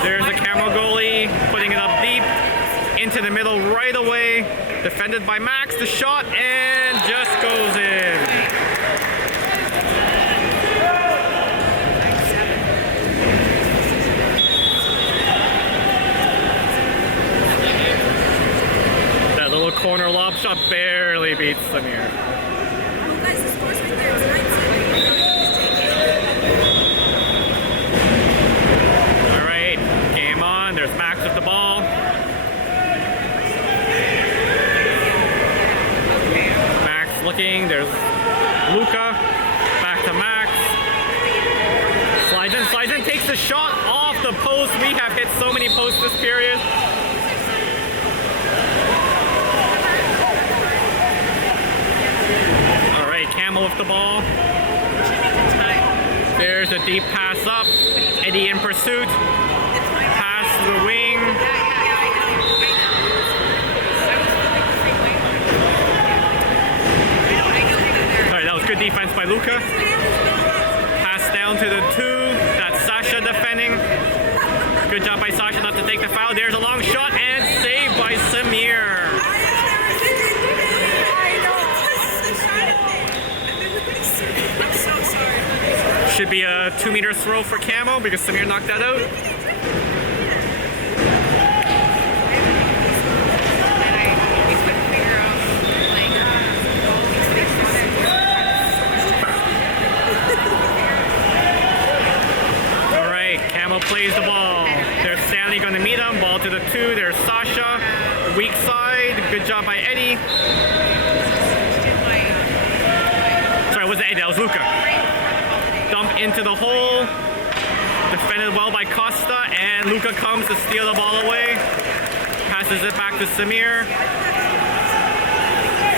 There's the CAMO goalie putting it up deep into the middle right away. Defended by Max. The shot and just goes in. That little corner lob shot barely beats Samir. Guys, the score's right there. It's 9-7. All right, game on. There's Max with the ball. Max looking. There's Luca. Back to Max. Slides in, takes the shot off the post. We have hit so many posts this period. All right, CAMO with the ball. There's a deep pass up. Eddie in pursuit. Pass to the wing. Sorry, that was good defense by Luca. Pass down to the 2. That's Sasha defending. Good job by Sasha not to take the foul. There's a long shot and saved by Samir. I'm so sorry. Should be a 2-meter throw for CAMO because Samir knocked that out. All right, CAMO plays the ball. There's Stanley going to meet him. Ball to the 2. There's Sasha. Weak side. Good job by Eddie. Sorry, it wasn't Eddie. That was Luca. Dump into the hole. Defended well by Costa, and Luca comes to steal the ball away. Passes it back to Samir.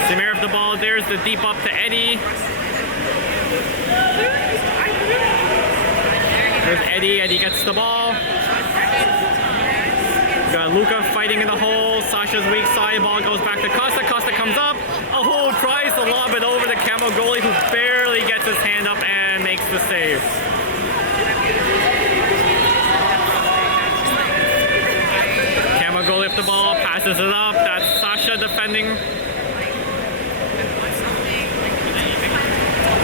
Samir with the ball. There's the deep up to Eddie. There's Eddie. Eddie gets the ball. Got Luca fighting in the hole. Sasha's weak side. Ball goes back to Costa. Costa comes up. Oh, tries to lob it over the Camo goalie, who barely gets his hand up and makes the save. Camo goalie with the ball. Passes it up. That's Sasha defending.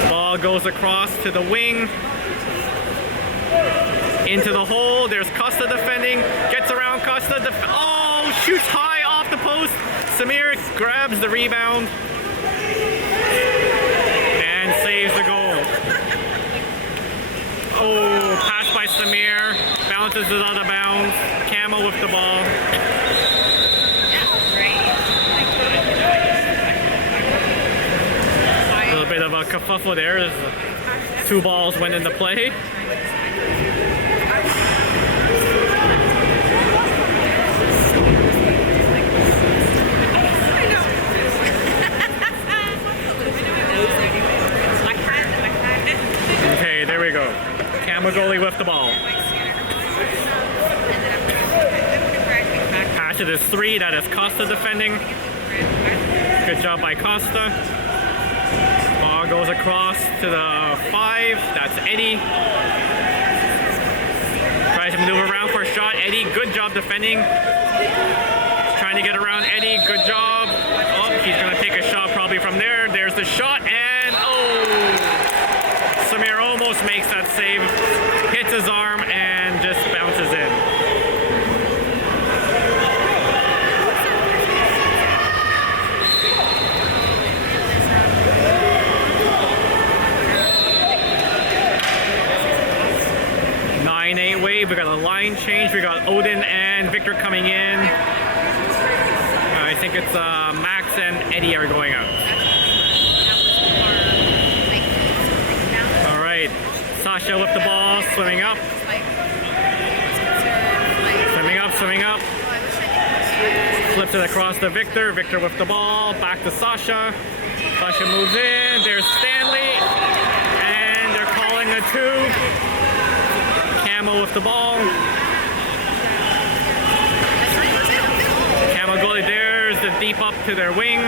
Ball goes across to the wing. Into the hole. There's Costa defending. Gets around Costa. Oh, shoots high off the post. Samir grabs the rebound and saves the goal. Oh, pass by Samir. Bounces it out of bounds. Camo with the ball. A little bit of a kerfuffle there. There's 2 balls went into play. Okay, there we go. Camo goalie with the ball. Pass it is 3. That is Costa defending. Good job by Costa. Ball goes across to the 5. That's Eddie. Tries to maneuver around for a shot. Eddie, good job defending. Trying to get around Eddie. Good job. Oh, he's going to take a shot probably from there. There's the shot, and oh! Samir almost makes that save. Hits his arm and just bounces in. Wave. We got a line change. We got Odin and Victor coming in. I think it's Max and Eddie are going out. All right, Sasha with the ball, swimming up. Swimming up. Flips it across to Victor. Victor with the ball, back to Sasha. Sasha moves in. There's Stanley, and they're calling a 2. Camo with the ball. Camo goalie, there's the deep up to their wing.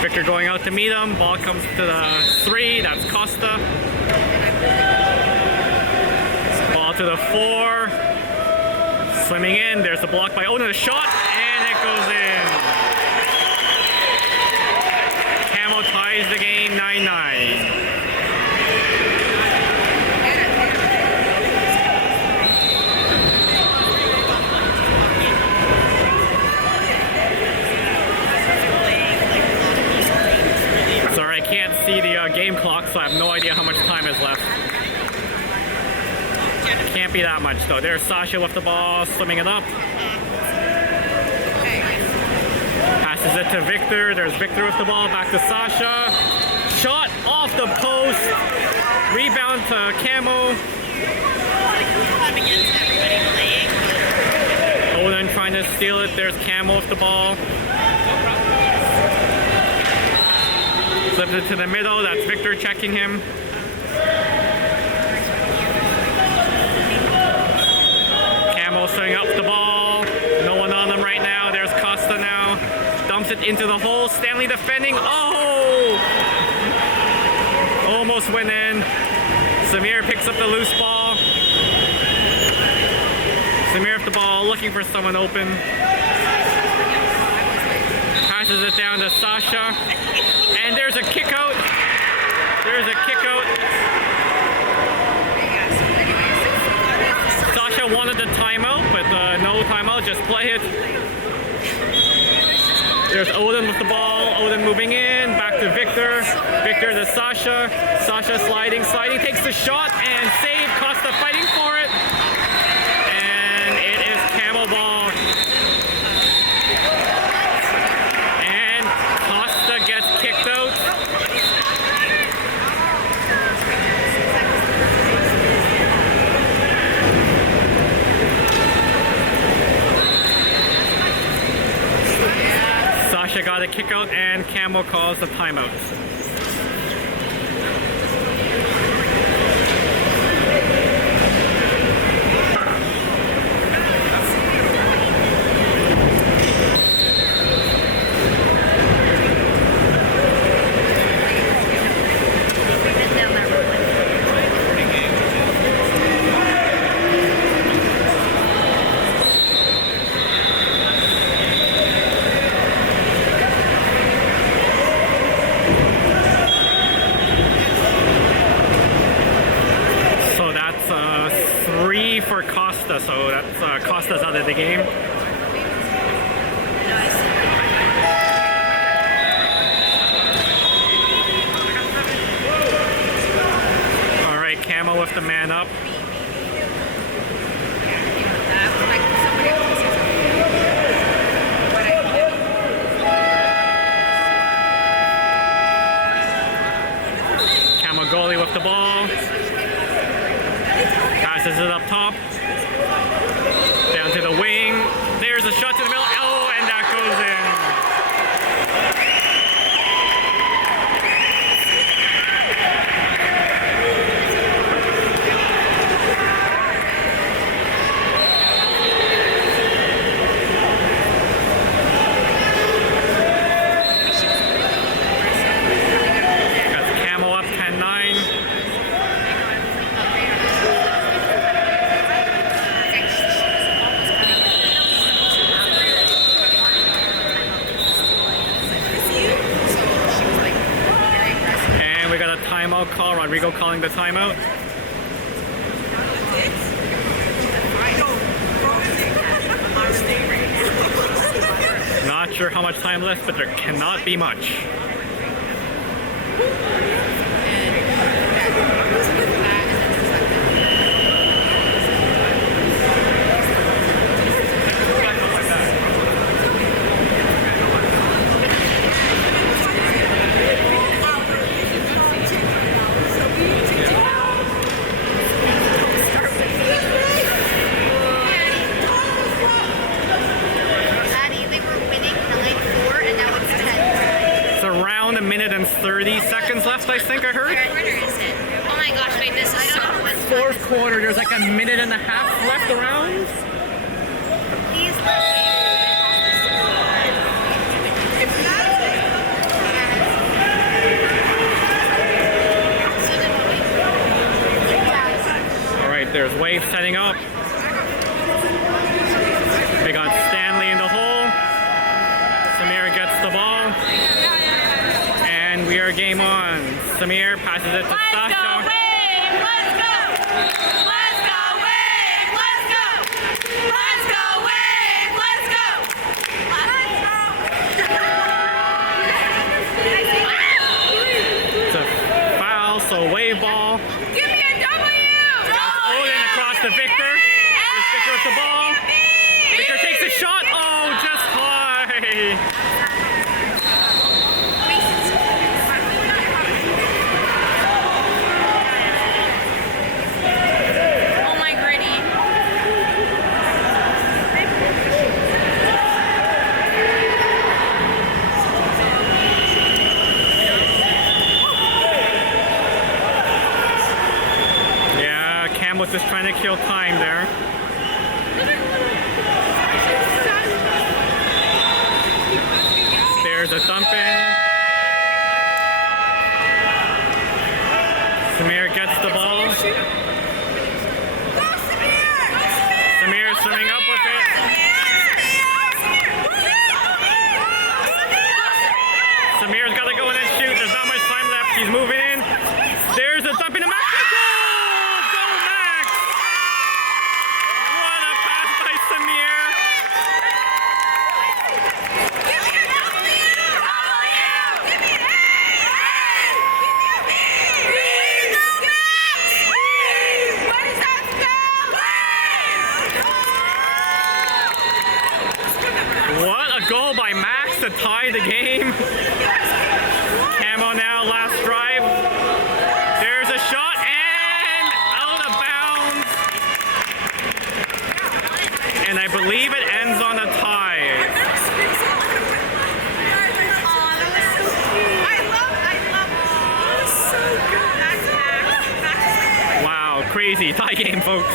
Victor going out to meet him. Ball comes to the 3. That's Costa. Ball to the 4. Swimming in. There's the block by Odin. A shot, and it goes in. Camo ties the game 9-9. Can't see the game clock, so I have no idea how much time is left. Can't be that much though. There's Sasha with the ball, swimming it up. Passes it to Victor. There's Victor with the ball, back to Sasha. Shot off the post. Rebound to Camo. Odin trying to steal it. There's Camo with the ball. Flips it to the middle. That's Victor checking him. Camo setting up the ball. No one on them right now. There's Costa now. Dumps it into the hole. Stanley defending. Oh! Almost went in. Samir picks up the loose ball. Samir with the ball, looking for someone open. Passes it down to Sasha. And there's a kick out. There's a kick out. Sasha wanted the timeout, but no timeout, just play it. There's Odin with the ball. Odin moving in. Back to Victor. Victor to Sasha. Sasha sliding. Takes the shot and save. Costa fighting for it. And it is Camo ball. And Costa gets kicked out. kick out, and CAMO calls the timeout. For Costa, so that's Costa's out of the game. All right, CAMO with the man up. CAMO goalie with the ball. Passes it up top. Down to the wing. There's a shot to the middle. Oh, and that goes in. Got CAMO up 10-9. Timeout call. Rodrigo calling the timeout. Not sure how much time left, but there cannot be much. A minute and 30 seconds left, I think I heard. What quarter is it? Oh my gosh, wait, this is so much fun. Fourth quarter, there's like a minute and a half left around. Please All right, there's Wave setting up. We got Stanley in the hole. Samir gets the ball. And we are game on. Samir passes it to Sasha. Let's go, Wave! Let's go! Let's go, Wave! Let's go! It's a foul, so Wave ball. Give me a W! Odin across to Victor. There's Victor with the ball. Victor takes a shot. Oh, just high. Was just trying to kill time there. There's a thumping. Samir gets the ball. Samir swimming up with it. Samir's got to go in and shoot. There's not much time left. He's moving in. There's a thumping to Max. Goal by Max to tie the game. CAMO now, last drive. There's a shot and out of bounds. And I believe it ends on a tie. crazy. Tie game, folks.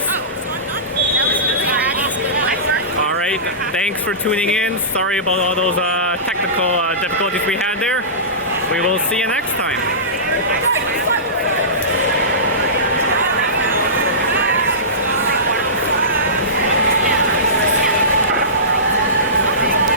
All right, thanks for tuning in. Sorry about all those technical difficulties we had there. We will see you next time.